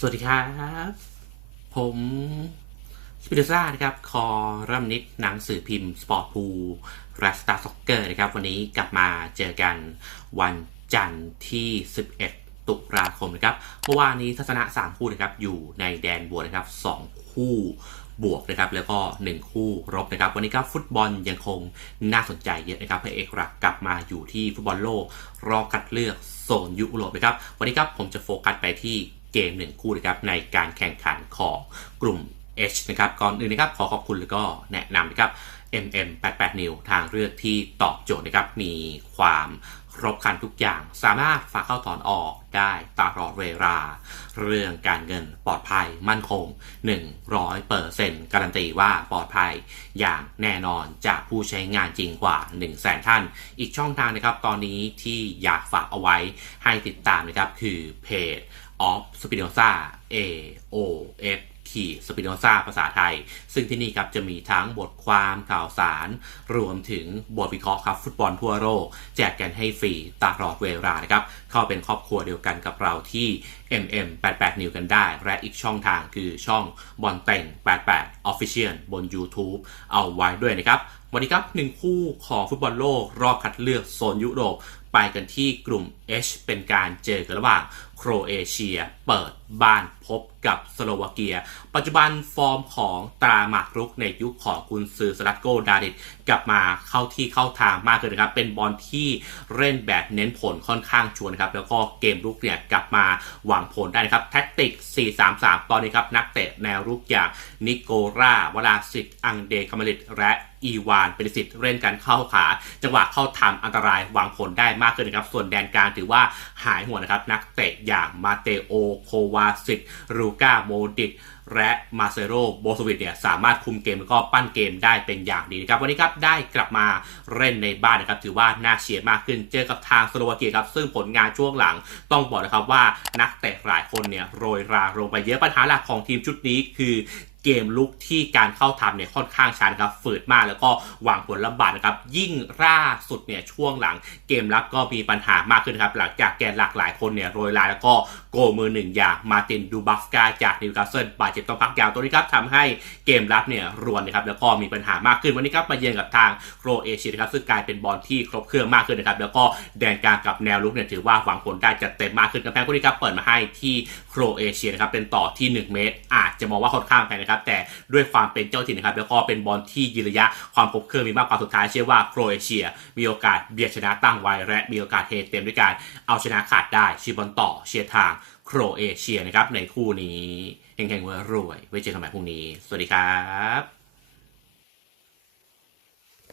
สวัสดีครับ ผมสปิเดซ่านะครับ คอรัมนิดหนังสือพิมพ์ สปอร์ตพูและสตาร์ซ็อกเกอร์นะครับ วันนี้กลับมาเจอกันวันจันทร์ที่ 11 ตุลาคมนะครับ เมื่อวานนี้ทัศนะ 3 คู่นะครับ อยู่ในแดนบวกนะครับ 2 คู่บวกนะครับแล้วก็ 1 คู่รบนะครับ วันนี้ครับฟุตบอลยังคงน่าสนใจเยอะนะครับพระเอกหลักกลับมาอยู่ที่ฟุตบอลโลกรอบคัดเลือกโซนยุโรปนะครับวันนี้ครับผมจะโฟกัสไปที่ กมหนึ่งคู่นะครับในการแข่งขันของกลุ่ม H นะครับก่อนอื่นนะครับขอขอบคุณแล้วก็แนะนำนะครับ MM88 New ทางเลือกที่ตอบโจทย์นะครับมีความครบครันทุกอย่าง สามารถฝากเข้าถอนออกได้ตลอดเวลา เรื่องการเงินปลอดภัยมั่นคง 100%เปอร์เซ็นต์การันตีว่าปลอดภัยอย่างแน่นอนจากผู้ใช้งานจริงกว่า 1 0 0 0 0แท่าน อีกช่องทางนะครับตอนนี้ที่อยากฝากเอาไว้ให้ติดตามนะครับคือเพจ of Spinoza A O F ขีสปิโนซาภาษาไทย ซึ่งที่นี่ครับจะมีทั้งบทความข่าวสาร รวมถึงบทวิเคราะห์ครับฟุตบอลทั่วโลก แจกกันให้ฟรีตลอดเวลานะครับ เข้าเป็นครอบครัวเดียวกันกับเราที่ MM88 New กันได้ และอีกช่องทางคือช่องบอลเต่ง88 Official บน YouTube เอาไว้ด้วยนะครับวันนี้ครับหนึ่งคู่ของฟุตบอลโลกรอบคัดเลือกโซนยุโรป ไปกันที่กลุ่ม H เป็นการเจอกันระหว่างโครเอเชียเปิดบ้านพบกับสโลวาเกีย ปัจจุบันฟอร์มของตราหมากรุกในยุคของกุนซือสลัดโกดาดิตกลับมาเข้าที่เข้าทางมากเลยนะครับ เป็นบอลที่เล่นแบบเน้นผลค่อนข้างชวนนะครับ แล้วก็เกมรุกเนี่ยกลับมาหวังผลได้นะครับ แท็กติก 4-3-3 ตอนนี้ครับ นักเตะแนวรุกอย่างนิโกราวลาสิตอังเดคามาริตและอีวานเป็นสิทธิ์เล่นกันเข้าขา จังหวะเข้าทำอันตรายหวังผลได้มากขึ้นนะครับ ส่วนแดนกลางถือว่าหายห่วงนะครับ นักเตะอย่างมาเตโอโควาสิตรูกาโมดิตและมาเซโรโบสวิตเนี่ยสามารถคุมเกมแล้วก็ปั้นเกมได้เป็นอย่างดีนะครับ วันนี้ครับได้กลับมาเล่นในบ้านนะครับ ถือว่าน่าเชียร์มากขึ้นเจอกับทางสโลวาเกียครับ ซึ่งผลงานช่วงหลังต้องบอกนะครับว่านักเตะหลายคนเนี่ยโรยราลงไปเยอะปัญหาหลักของทีมชุดนี้คือ เกมลุกที่การเข้าทำเนี่ยค่อนข้างช้านะครับฝืดมากแล้วก็หวางผลลำบากนะครับยิ่งล่าสุดเนี่ยช่วงหลังเกมรับก็มีปัญหามากขึ้นครับหลังจากแกนหลักหลายคนเนี่ยโรยลาแล้วก็โกมือหนึ่งอย่างมาตินดูบัฟกาจากนิวคาสเซิลบาดเจ็บต้องพักยาวตัวนี้ครับทำให้เกมรับเนี่ยรวนนะครับแล้วก็มีปัญหามากขึ้นวันนี้ครับมาเยือนกับทางโครเอเชียนะครับซึ่งกลายเป็นบอลที่ครบเครื่องมากขึ้นนะครับแล้วก็แดนกลางกับแนวลุกเนี่ยถือว่าหวังผลได้จะเต็มมากขึ้นกำแพงคู่นี้ครับเปิดมาให้ที่โครเอเชียนะครับเป็นต่อที่ 1 เมตร อาจจะมองว่าค่อนข้างแพงนะครับแต่ด้วยความเป็นเจ้าถิ่นนะครับแล้วก็เป็นบอลที่ยืนระยะความครบเครื่องมีมากกว่าสุดท้ายเชื่อว่าโครเอเชีย มีโอกาสเบียดชนะตั้งไว้และมีโอกาสเทเต็มด้วยการเอาชนะขาดได้ชีบอลต่อเชียร์ทางโครเอเชียนะครับในคู่นี้เฮงๆรวยๆไว้เจอกันใหม่พรุ่งนี้ สวัสดีครับ